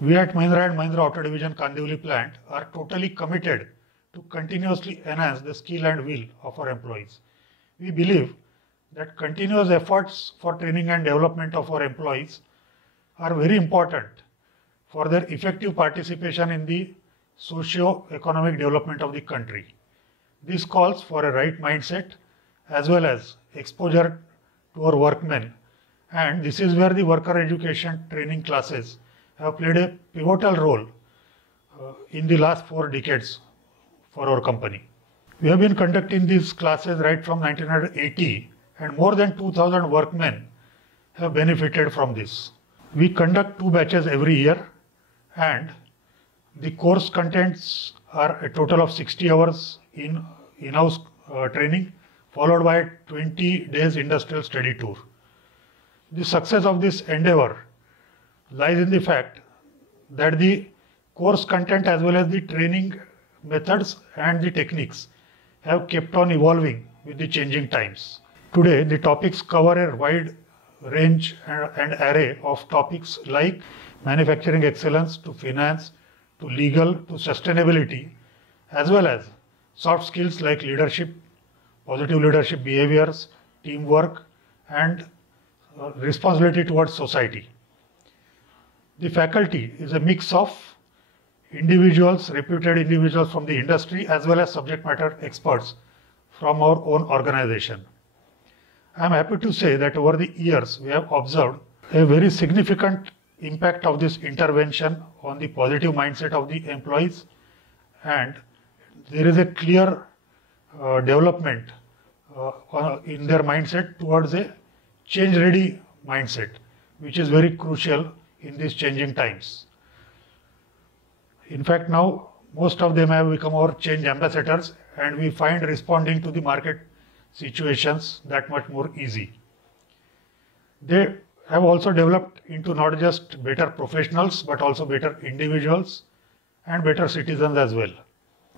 We at Mahindra and Mahindra Auto Division Kandivali plant are totally committed to continuously enhance the skill and will of our employees. We believe that continuous efforts for training and development of our employees are very important for their effective participation in the socio-economic development of the country. This calls for a right mindset as well as exposure to our workmen, and this is where the worker education training classes have played a pivotal role in the last 4 decades for our company. We have been conducting these classes right from 1980, and more than 2,000 workmen have benefited from this. We conduct 2 batches every year, and the course contents are a total of 60 hours in in-house training, followed by 20 days industrial study tour. The success of this endeavor lies in the fact that the course content as well as the training methods and the techniques have kept on evolving with the changing times. Today, the topics cover a wide range and array of topics like manufacturing excellence to finance to legal to sustainability, as well as soft skills like leadership, positive leadership behaviors, teamwork, and responsibility towards society. The faculty is a mix of individuals, reputed individuals from the industry, as well as subject matter experts from our own organization. I am happy to say that over the years we have observed a very significant impact of this intervention on the positive mindset of the employees, and there is a clear development in their mindset towards a change-ready mindset, which is very crucial in these changing times. In fact, now most of them have become our change ambassadors, and we find responding to the market situations that much more easy. They have also developed into not just better professionals but also better individuals and better citizens as well.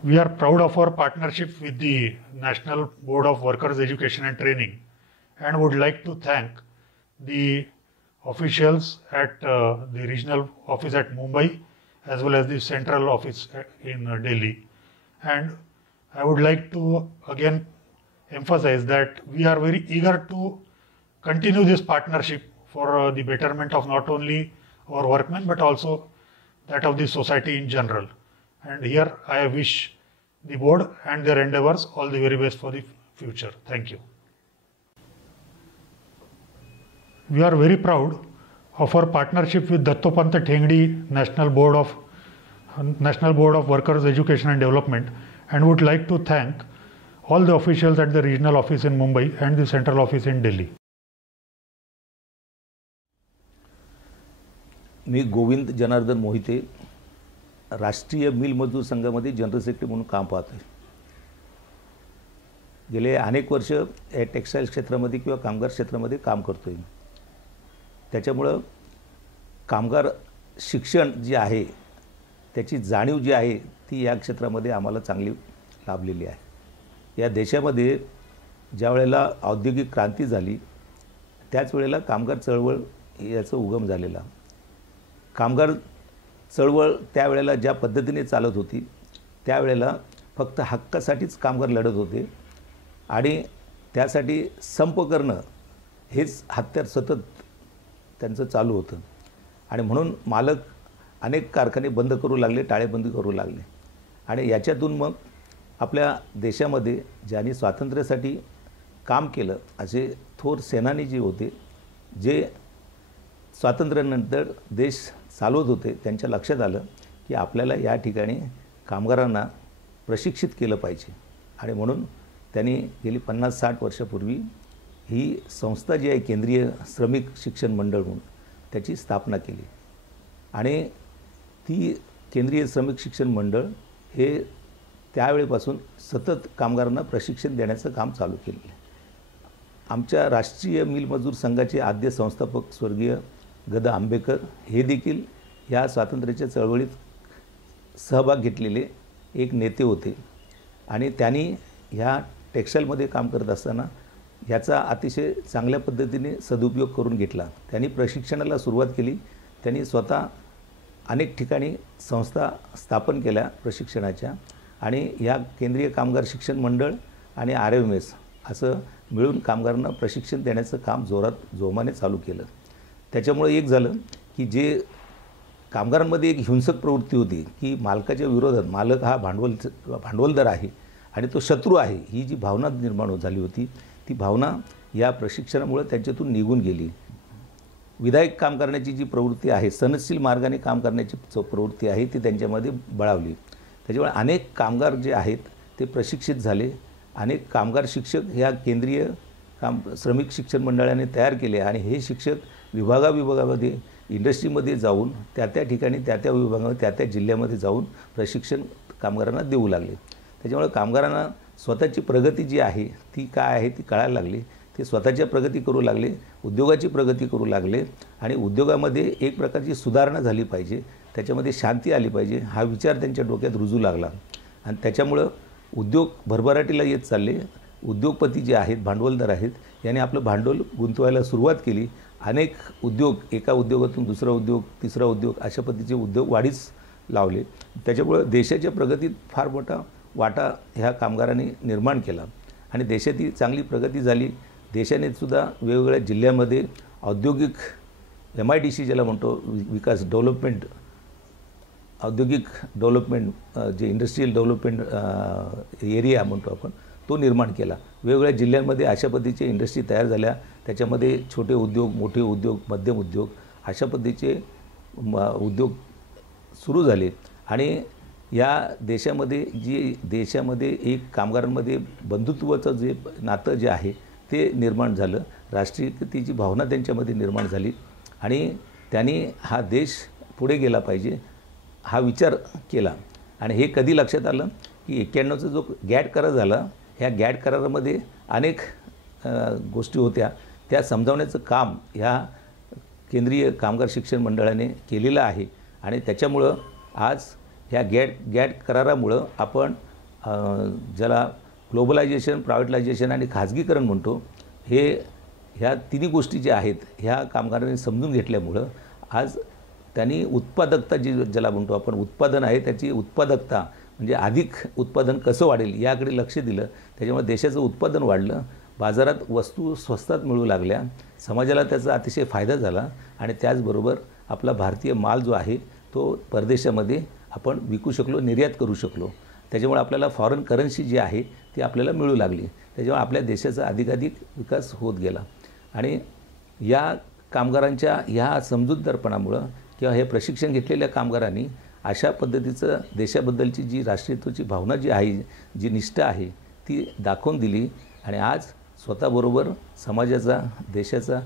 We are proud of our partnership with the National Board of Workers Education and Training, and would like to thank the officials at the regional office at Mumbai as well as the central office in Delhi. And I would like to again emphasize that we are very eager to continue this partnership for the betterment of not only our workmen but also that of the society in general. And here I wish the board and their endeavors all the very best for the future. Thank you. We are very proud of our partnership with Dattopant Thengdi National Board of Workers Education and Development, and would like to thank all the officials at the regional office in Mumbai and the central office in Delhi. मी गोविंद जनार्दन मोहिते राष्ट्रीय mill मजदूर संघामध्ये general secretary म्हणून काम पाहतोय. गेले अनेक वर्ष या टेक्सटाईल क्षेत्रामध्ये किंवा कामगार क्षेत्रामध्ये काम करतोय. त्याच्यामुळे कामगार शिक्षण जे आहे त्याची जाणीव जी आहे ती या क्षेत्रामध्ये आम्हाला चांगली लाभलेली आहे. या देशामध्ये ज्या वेळेला औद्योगिक क्रांती झाली त्याच वेळेला कामगार चळवळ याचा उगम झालेला. कामगार चळवळ त्यावेळेला ज्या पद्धतीने चालत होती त्यावेळेला फक्त हक्कासाठीच कामगार लढत होते आणि त्यासाठी संप करणं हेच हत्यार सतत त्यांचं चालू होतं. आणि म्हणून मालक अनेक कारखाने बंद करू लागले, टाळेबंदी करू लागले. आणि याच्यातून मग आपल्या देशामध्ये ज्यांनी स्वातंत्र्यासाठी काम केलं असे थोर सेनानी जे होते, जे स्वातंत्र्यानंतर देश चालवत होते, त्यांच्या लक्षात आलं की आपल्याला या ठिकाणी कामगारांना प्रशिक्षित केलं पाहिजे. आणि म्हणून त्यांनी गेली 50-60 वर्षापूर्वी ही संस्था जी आहे केंद्रीय श्रमिक शिक्षण मंडळ म्हणून त्याची स्थापना केली. आणि ती केंद्रीय श्रमिक शिक्षण मंडळ हे त्यावेळेपासून सतत कामगारांना प्रशिक्षण देण्याचं काम चालू केलं. आमच्या राष्ट्रीय मिल मजदूर संघाचे आद्य संस्थापक स्वर्गीय गदा आंबेकर हे देखील या स्वातंत्र्याच्या चळवळीत सहभाग घेतलेले एक नेते होते. आणि त्यांनी ह्या टेक्सटाईलमध्ये काम करत असताना ह्याचा अतिशय चांगल्या पद्धतीने सदुपयोग करून घेतला. त्यांनी प्रशिक्षणाला सुरुवात केली. त्यांनी स्वतः अनेक ठिकाणी संस्था स्थापन केल्या प्रशिक्षणाच्या आणि या केंद्रीय कामगार शिक्षण मंडळ आणि RMS असं मिळून कामगारांना प्रशिक्षण देण्याचं काम जोमाने चालू केलं. त्याच्यामुळे एक झालं की जे कामगारांमध्ये एक हिंसक प्रवृत्ती होती की मालकाच्या विरोधात, मालक हा भांडवलदार आहे आणि तो शत्रू आहे, ही जी भावना निर्माण झाली होती ती भावना या प्रशिक्षणामुळे त्यांच्यातून निघून गेली. विधायक काम करण्याची जी प्रवृत्ती आहे, सनदशील मार्गाने काम करण्याची प्रवृत्ती आहे ती त्यांच्यामध्ये बळावली. त्याच्यामुळे अनेक कामगार जे आहेत ते प्रशिक्षित झाले. अनेक कामगार शिक्षक ह्या केंद्रीय श्रमिक शिक्षण मंडळाने तयार केले आणि हे शिक्षक विभागामध्ये इंडस्ट्रीमध्ये जाऊन त्या ठिकाणी त्या विभागामध्ये त्या जिल्ह्यामध्ये जाऊन प्रशिक्षण कामगारांना देऊ लागले. त्याच्यामुळे कामगारांना स्वतःची प्रगती जी आहे ती काय आहे ती कळायला लागली. ते स्वतःच्या प्रगती करू लागले, उद्योगाची प्रगती करू लागले आणि उद्योगामध्ये एक प्रकारची सुधारणा झाली पाहिजे, त्याच्यामध्ये शांती आली पाहिजे हा विचार त्यांच्या डोक्यात रुजू लागला आणि त्याच्यामुळं उद्योग भरभराटीला येत चालले. उद्योगपती जे आहेत, भांडवलदार आहेत, यांनी आपलं भांडवल गुंतवायला सुरुवात केली. अनेक उद्योग, एका उद्योगातून दुसरा उद्योग, तिसरा उद्योग अशा पद्धतीचे उद्योग वाढीस लावले. त्याच्यामुळं देशाच्या प्रगतीत फार मोठा वाटा ह्या कामगारांनी निर्माण केला आणि देशाची चांगली प्रगती झाली. देशाने सुद्धा वेगवेगळ्या जिल्ह्यामध्ये औद्योगिक MIDC ज्याला म्हणतो विकास डेव्हलपमेंट, औद्योगिक डेव्हलपमेंट जे इंडस्ट्रियल डेव्हलपमेंट एरिया म्हणतो आपण, तो निर्माण केला. वेगवेगळ्या जिल्ह्यांमध्ये अशा पद्धतीचे इंडस्ट्री तयार झाल्या. त्याच्यामध्ये छोटे उद्योग, मोठे उद्योग, मध्यम उद्योग अशा पद्धतीचे उद्योग सुरू झाले आणि या देशामध्ये एक कामगारांमध्ये बंधुत्वाचं जे नातं जे आहे ते निर्माण झालं. राष्ट्रीयतेची भावना त्यांच्यामध्ये निर्माण झाली आणि त्यांनी हा देश पुढे गेला पाहिजे हा विचार केला. आणि हे कधी लक्षात आलं की 91चा जो गॅट करार झाला, ह्या गॅट करारामध्ये अनेक गोष्टी होत्या, त्या समजावण्याचं काम ह्या केंद्रीय कामगार शिक्षण मंडळाने केलेलं आहे आणि त्याच्यामुळं आज ह्या गॅट करारामुळं आपण ज्याला ग्लोबलायझेशन, प्रायव्हेटायझेशन आणि खाजगीकरण म्हणतो, ह्या तिन्ही गोष्टी ज्या आहेत ह्या कामगारांनी समजून घेतल्यामुळं आज त्यांनी उत्पादकता ज्याला म्हणतो आपण, उत्पादन आहे त्याची उत्पादकता म्हणजे अधिक उत्पादन कसं वाढेल याकडे लक्ष दिलं. त्याच्यामुळे देशाचं उत्पादन वाढलं, बाजारात वस्तू स्वस्तात मिळू लागल्या, समाजाला त्याचा अतिशय फायदा झाला आणि त्याचबरोबर आपला भारतीय माल जो आहे तो परदेशामध्ये आपण विकू शकलो, निर्यात करू शकलो. त्याच्यामुळे आपल्याला फॉरेन करन्सी जी आहे ती आपल्याला मिळू लागली. त्याच्यामुळे आपल्या देशाचा अधिकाधिक विकास होत गेला आणि या कामगारांच्या ह्या समजूतदारपणामुळं किंवा हे प्रशिक्षण घेतलेल्या कामगारांनी अशा पद्धतीचं देशाबद्दलची जी राष्ट्रीयत्वाची भावना जी आहे, जी निष्ठा आहे ती दाखवून दिली आणि आज स्वतःबरोबर समाजाचा, देशाचा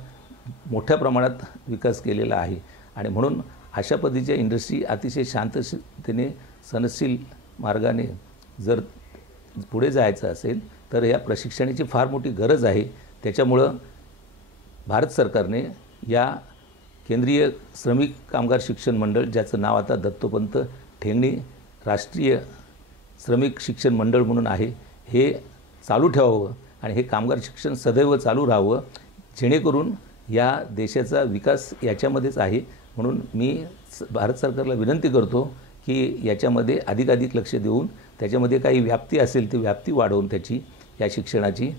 मोठ्या प्रमाणात विकास केलेला आहे. आणि म्हणून अशा पद्धतीच्या इंडस्ट्री अतिशय शांततेने, सनदशील मार्गाने जर पुढे जायचं असेल तर या प्रशिक्षणाची फार मोठी गरज आहे. त्याच्यामुळं भारत सरकारने या केंद्रीय श्रमिक कामगार शिक्षण मंडळ, ज्याचं नाव आता दत्तोपंत ठेंगडी राष्ट्रीय श्रमिक शिक्षण मंडळ म्हणून आहे, हे चालू ठेवावं आणि हे कामगार शिक्षण सदैव चालू राहावं, जेणेकरून या देशाचा विकास याच्यामध्येच आहे. म्हणून मी भारत सरकारला विनंती करतो की याच्यामध्ये अधिकाधिक लक्ष देऊन त्याच्यामध्ये काही व्याप्ती असेल ती व्याप्ती वाढवून त्याची या शिक्षणाची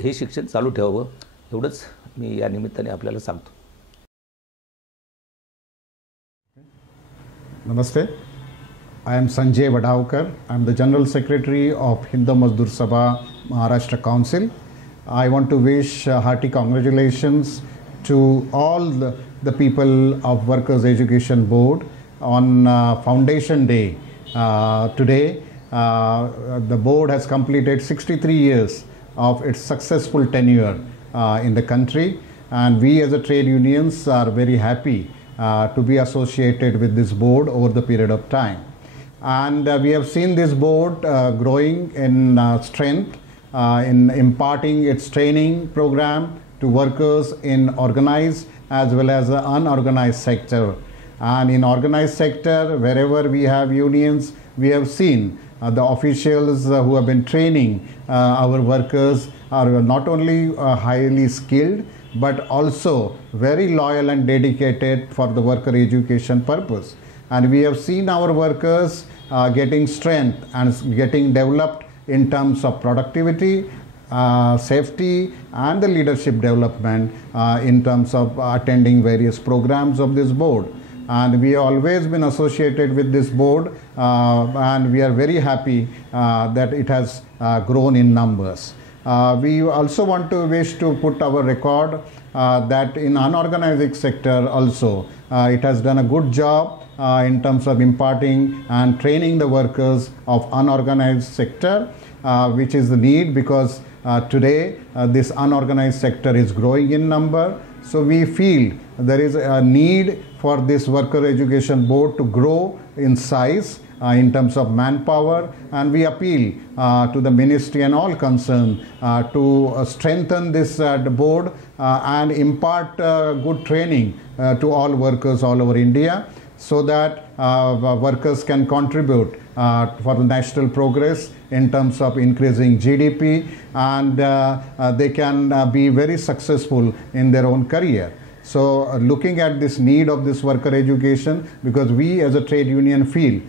हे शिक्षण चालू ठेवावं, एवढंच मी या निमित्ताने आपल्याला सांगतो. Namaste. I am Sanjay Vadavkar. I am the General Secretary of Hindu Mazdoor Sabha Maharashtra Council. I want to wish hearty congratulations to all the people of Workers Education Board on Foundation Day. Today, the board has completed 63 years of its successful tenure in the country, and we as a trade unions are very happy to be associated with this board over the period of time. And we have seen this board growing in strength, in imparting its training program to workers in organized as well as the unorganized sector. And in organized sector, wherever we have unions, we have seen the officials who have been training our workers are not only highly skilled, but also very loyal and dedicated for the worker education purpose. And we have seen our workers getting strength and getting developed in terms of productivity, safety, and the leadership development in terms of attending various programs of this board. And we have always been associated with this board, and we are very happy that it has grown in numbers. We also want to wish to put our record that in unorganized sector also it has done a good job in terms of imparting and training the workers of unorganized sector, which is the need, because today this unorganized sector is growing in number. So we feel there is a need for this worker education board to grow in size in terms of manpower, and we appeal to the ministry and all concerned to strengthen this board and impart good training to all workers all over India, so that workers can contribute for the national progress in terms of increasing GDP, and they can be very successful in their own career. So looking at this need of this worker education, because we as a trade union feel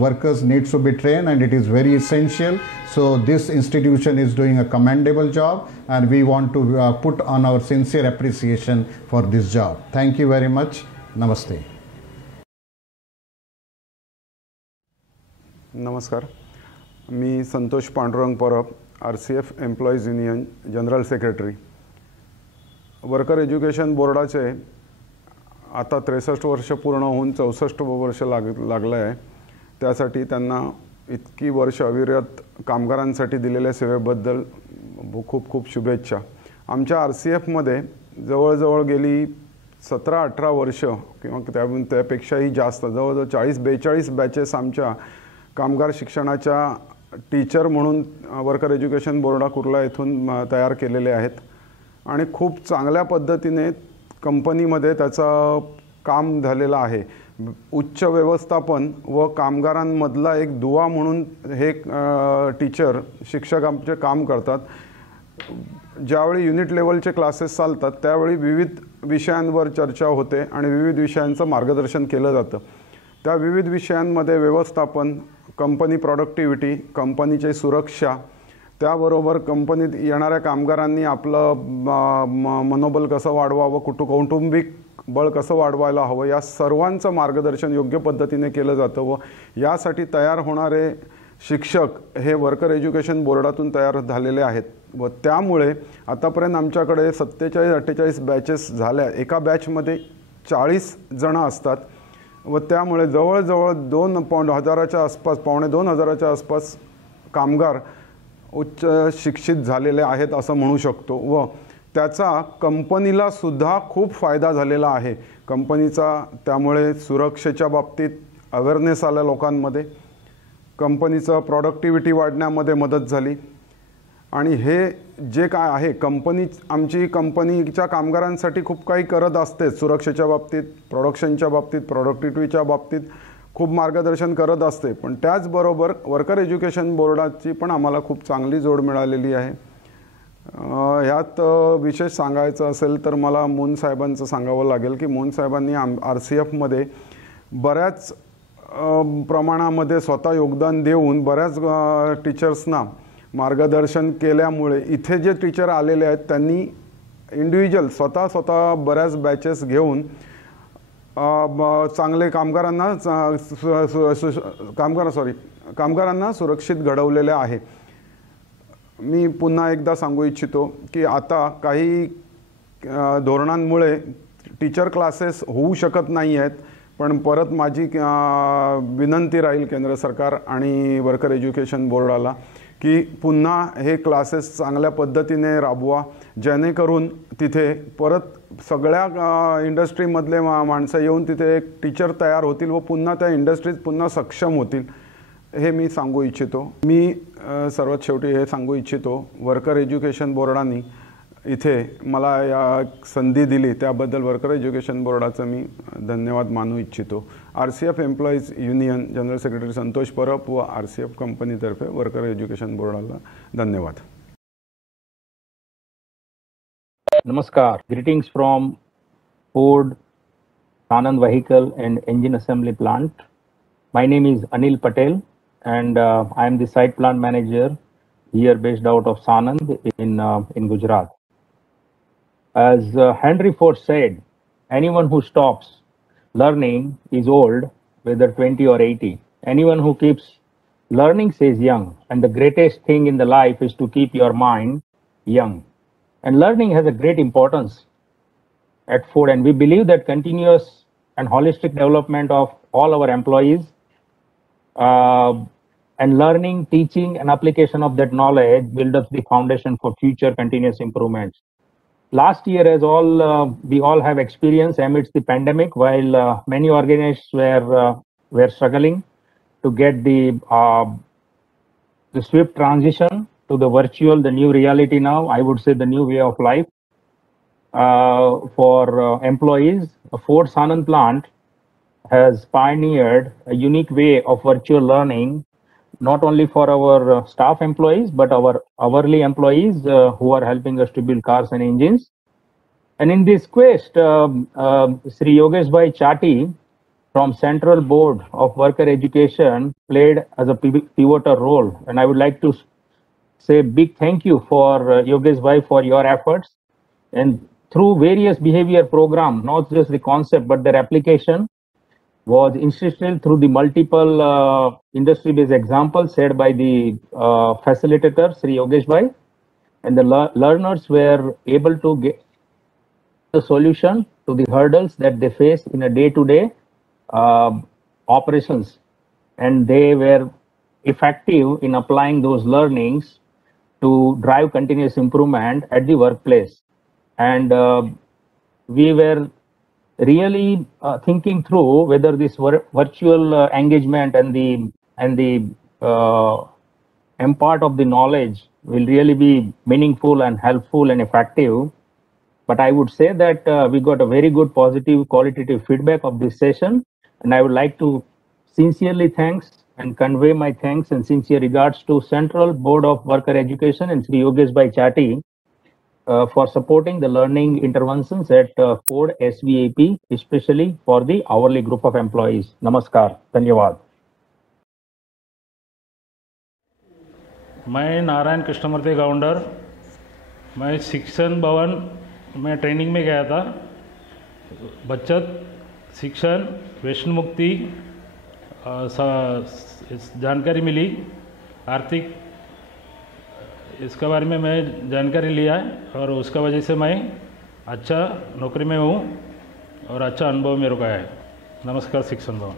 workers need to be trained and it is very essential. So this institution is doing a commendable job, and we want to put on our sincere appreciation for this job. Thank you very much. Namaste. नमस्कार, मी Santosh Pandurang Parab, RCF employees union general secretary. Worker education बोर्डाचे आता 63 वर्ष पूर्ण होऊन 64 वर्ष लागलं आहे. त्यासाठी त्यांना इतकी वर्ष अविरत कामगारांसाठी दिलेल्या सेवेबद्दल खूप खूप शुभेच्छा. आमच्या RCFमध्ये जवळजवळ गेली 17-18 वर्ष किंवा त्यापेक्षाही जास्त जवळजवळ 40-42 बॅचेस आमच्या कामगार शिक्षणाच्या टीचर म्हणून वर्कर एज्युकेशन बोर्डा कुर्ला येथून तयार केलेले आहेत, आणि खूप चांगल्या पद्धतीने कंपनीमध्ये त्याचं काम झालेलं आहे. उच्च व्यवस्थापन व कामगारांमधला एक दुवा म्हणून हे टीचर शिक्षक आमचे काम करतात. ज्यावेळी युनिट लेवलचे क्लासेस चालतात त्यावेळी विविध विषयांवर चर्चा होते आणि विविध विषयांचं मार्गदर्शन केलं जातं. त्या विविध विषयांमध्ये व्यवस्थापन, कंपनी प्रोडक्टिव्हिटी, कंपनीची सुरक्षा, त्याबरोबर कंपनीत येणाऱ्या कामगारांनी आपलं मनोबल कसं वाढवावं, कौटुंबिक बळ कसं वाढवायला हवं, या सर्वांचं मार्गदर्शन योग्य पद्धतीने केलं जातं. व यासाठी तयार होणारे शिक्षक हे वर्कर एज्युकेशन बोर्डातून तयार झालेले आहेत. व त्यामुळे आतापर्यंत आमच्याकडे 47-48 बॅचेस झाल्या. एका बॅचमध्ये 40 जण असतात व त्यामुळे जवळजवळ 2,000च्या आसपास, 2,500च्या आसपास कामगार उच्च शिक्षित झालेले आहेत असं म्हणू शकतो. व त्याचा कंपनीला सुद्धा खूप फायदा झालेला आहे. कंपनीचा त्यामुळे सुरक्षेच्या बाबतीत अवेअरनेस आला लोकांमध्ये, कंपनीचं प्रोडक्टिव्हिटी वाढण्यामध्ये मदत झाली. आणि हे जे काय आहे आमची कंपनीच्या कामगारांसाठी खूप काही करत असते. सुरक्षेच्या बाबतीत, प्रोडक्शनच्या बाबतीत, प्रोडक्टिव्हिटीच्या बाबतीत खूप मार्गदर्शन करत असते. पण त्याचबरोबर वर्कर एज्युकेशन बोर्डाची पण आम्हाला खूप चांगली जोड मिळालेली आहे. ह्यात विशेष सांगायचं असेल तर मला मून साहेबांचं सांगावं लागेल की मून साहेबांनी RCFमध्ये बऱ्याच प्रमाणामध्ये स्वतः योगदान देऊन बऱ्याच टीचर्सना मार्गदर्शन केल्यामुळे इथे जे टीचर आलेले आहेत त्यांनी इंडिव्हिज्युअल स्वतः बऱ्याच बॅचेस घेऊन चांगले कामगारांना सुरक्षित घडवलेले आहे. मी पुन्हा एकदा सांगू इच्छितो की आता काही धोरणांमुळे टीचर क्लासेस होऊ शकत नाही आहेत, पण परत माझी विनंती राहील केंद्र सरकार आणि वर्कर एज्युकेशन बोर्डाला की पुन्हा हे क्लासेस चांगल्या पद्धतीने राबवा, जेणेकरून तिथे परत सगळ्या इंडस्ट्रीमधले माणसं येऊन तिथे एक टीचर तयार होतील व पुन्हा त्या इंडस्ट्रीज पुन्हा सक्षम होतील, हे मी सांगू इच्छितो. मी सर्वात शेवटी हे सांगू इच्छितो, वर्कर एज्युकेशन बोर्डाने इथे मला या संधी दिली त्याबद्दल वर्कर एज्युकेशन बोर्डाचं मी धन्यवाद मानू इच्छितो. RCF employees union general secretary Santosh Parab व RCF कंपनीतर्फे वर्कर एज्युकेशन बोर्डाला धन्यवाद. Namaskar. Greetings from Ford Sanand Vehicle and Engine Assembly Plant. My name is Anil Patel, and I am the site plant manager here based out of Sanand in Gujarat. As Henry Ford said, anyone who stops learning is old, whether 20 or 80. Anyone who keeps learning stays young, and the greatest thing in the life is to keep your mind young. And learning has a great importance at Ford, and we believe that continuous and holistic development of all our employees and learning, teaching, and application of that knowledge build up the foundation for future continuous improvements. Last year, as we all have experienced amidst the pandemic, while many organizations were struggling to get the swift transition to the virtual, the new reality now, I would say the new way of life for employees. Ford Sanand plant has pioneered a unique way of virtual learning, not only for our staff employees, but our hourly employees who are helping us to build cars and engines. And in this quest, Sri Yogesh Bhai Chati from Central Board of Worker Education played as a pivotal role. And I would like to say big thank you for Yogesh Bhai for your efforts. And through various behavior programs, not just the concept, but their application was instituted through the multiple industry-based examples said by the facilitator, Sri Yogesh Bhai. And the learners were able to get the solution to the hurdles that they face in a day-to-day operations. And they were effective in applying those learnings to drive continuous improvement at the workplace. And we were really thinking through whether this virtual engagement and the impart of the knowledge will really be meaningful and helpful and effective. But I would say that we got a very good positive qualitative feedback of this session, and I would like to sincerely thanks and convey my thanks and sincere regards to Central Board of Worker Education and Sri Yogesh Bhai Chati for supporting the learning interventions at Ford SVAP, especially for the hourly group of employees. Namaskar. Dhanyawad. मैं नारायण कृष्णमूर्ति गाउंडर, मैं शिक्षण भवन में training में गया था। बचत, शिक्षण, व्यसन मुक्ति जानकारी मिली, आर्थिक इसके बारे में मैं जानकारी लिया है और उसका वजह से मैं अच्छा नौकरी में हूँ और अच्छा अनुभव मेरे को है। नमस्कार शिक्षण भवन।